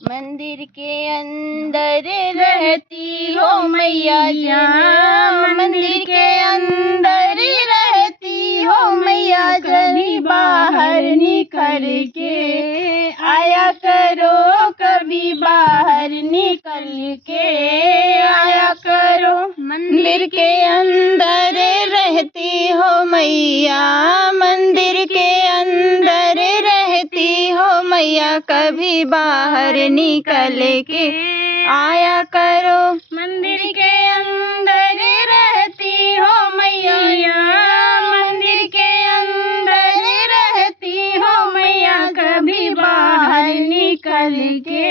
मंदिर के अंदर रहती हो मैया जन, मंदिर के अंदर रहती हो मैया जन, बाहर निकल के आया करो, कभी बाहर निकल के आया करो। मंदिर के अंदर रहती हो मैया, मंदिर के अंदर रहती हो मैया, कभी बाहर निकल के आया करो। मंदिर के अंदर रहती हो मैया, मंदिर के अंदर रहती हो मैया, कभी बाहर निकल के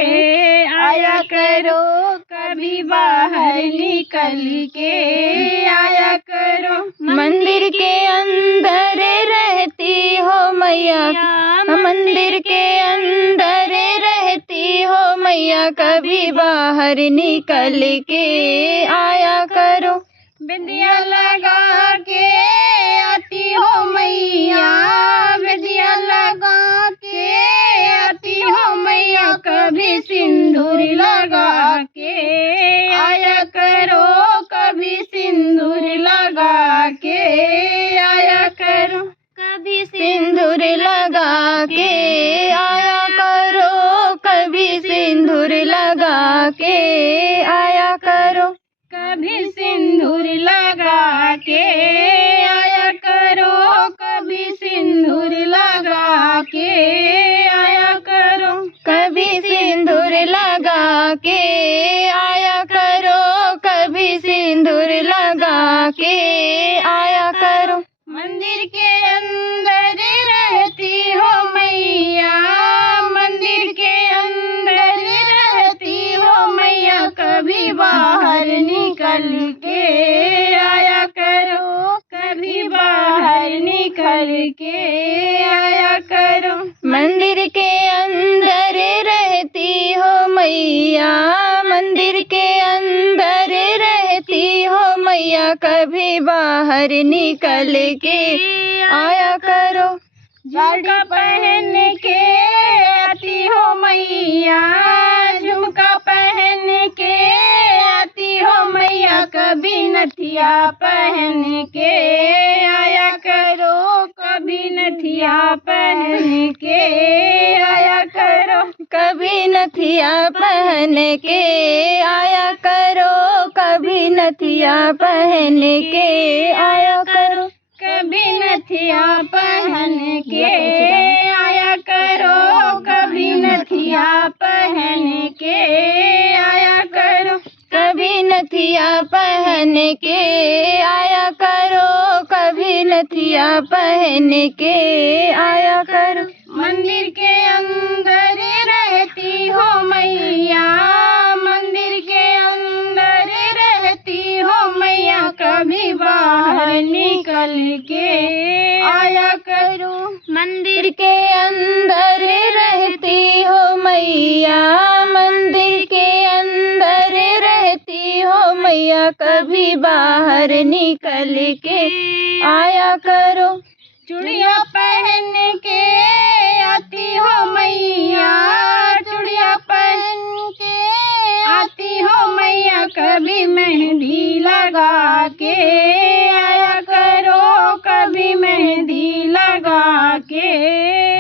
आया करो, कभी बाहर निकल के आया करो। मंदिर के अंदर रहती हो मैया, मंदिर के अंदर रहती हो मैया, कभी बाहर निकल के आया करो। बिंदिया लगा के आती हो मैया, बिंदिया लगा के आती हो मैया, कभी सिंदूर लगा के आया करो, कभी सिंदूर लगा के आया करो। कभी सिंदूर लगा के आया करो, कभी सिंदूर लगा के आया करो। कभी सिंदूर लगा के आया करो, कभी सिंदूर लगा के आया करो। कभी सिंदूर लगा के आया करो, कभी सिंदूर लगा के आया करो। मंदिर के अंदर रहती हो मैया, मंदिर के अंदर रहती हो मैया, कभी बाहर निकल के आया करो, कभी बाहर निकल के आया करो। मंदिर के अंदर रहती हो मैया, मंदिर के अंदर रहती हो मैया, कभी बाहर निकल के आया करो। झुमका पहन के आती हो मैया, झुमका पहन के आती हो मैया, कभी नथिया पहन के आया करो, कभी नथिया पहन के आया करो। कभी नथिया पहन के आया करो, कभी नथिया पहन के आया करो। कभी नथिया पहन के आया करो, कभी नथिया पहन के आया करो। कभी नथिया पहन के आया करो, कभी नथिया पहन के आया करो। मंदिर के अंदर रहती हो मैया, मंदिर के अंदर रहती हो मैया, कभी बाहर निकल के आया करो। मंदिर के अंदर रहती हो मैया, मंदिर के अंदर रहती हो मैया, कभी बाहर निकल के आया करो। चूड़िया पहन के आती हो मैया, चूड़िया पहन के आती हो मैया, कभी मेहंदी लगा के आया करो, कभी मेहंदी लगा के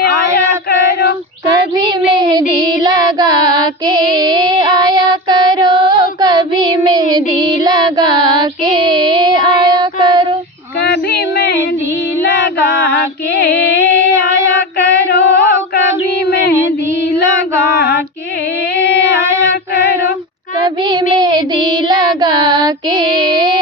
आया करो। कभी मेहंदी लगा के आया करो, कभी मेहंदी लगा के आया करो। कभी मेहंदी लगा के आया करो, कभी मेहंदी लगा के आया करो। कभी मेहंदी लगा के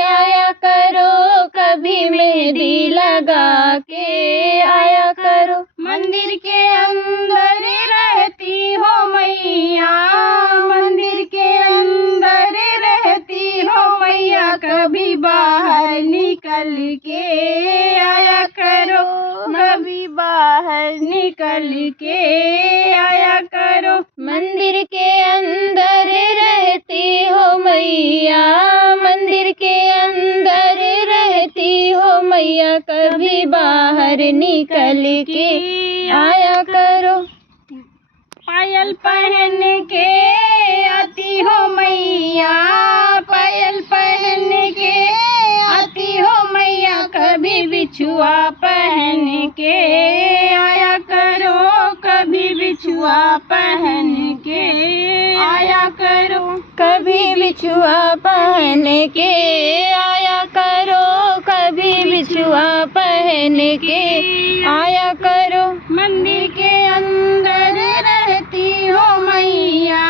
आया करो, कभी मेहंदी लगा के आया करो। मंदिर के अंदर रहती हो मैया, मंदिर के अंदर रहती हो मैया, कभी बाहर पायल पहन के आती हो मैया, पायल पहन के आती हो मैया, कभी बिछुआ पहन के आया करो, कभी बिछुआ पहन के आया करो, कभी बिछुआ पहन के आया करो, कभी बिछुआ पहन के आया करो। मंदिर के अंदर रहती हो मैया,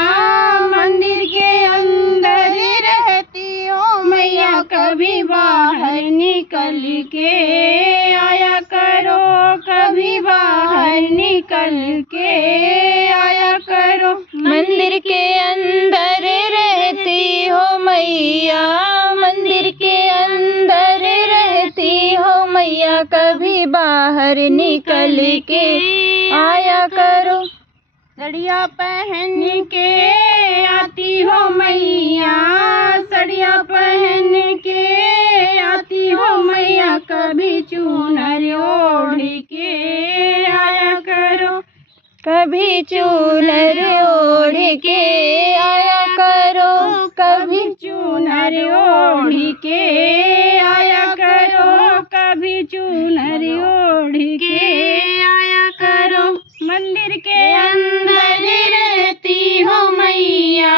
मंदिर के अंदर रहती हो मैया, कभी बाहर निकल के आया करो, कभी बाहर निकल के आया करो। मंदिर के अंदर रहती हो मैया, मंदिर के अंदर रहती हो मैया, कभी बाहर निकल के आया करो। साड़िया पहन के आती हो मैया, साड़िया पहन के आती हो मैया, कभी चूनर ओढ़ के आया करो, कभी चूनर ओढ़ के आया करो, कभी चूनर ओढ़ के आया करो, कभी चूनर ओढ़ के आया करो। मंदिर के अंदर रहती हो मैया,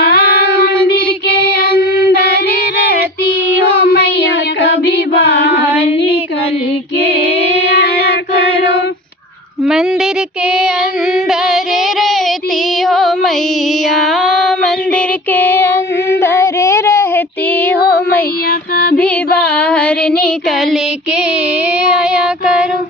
मंदिर के अंदर रहती हो मैया, कभी बाहर निकल के आया करो। मंदिर के अंदर रहती हो मैया, मंदिर के अंदर रहती हो मैया, कभी बाहर निकल के आया करो।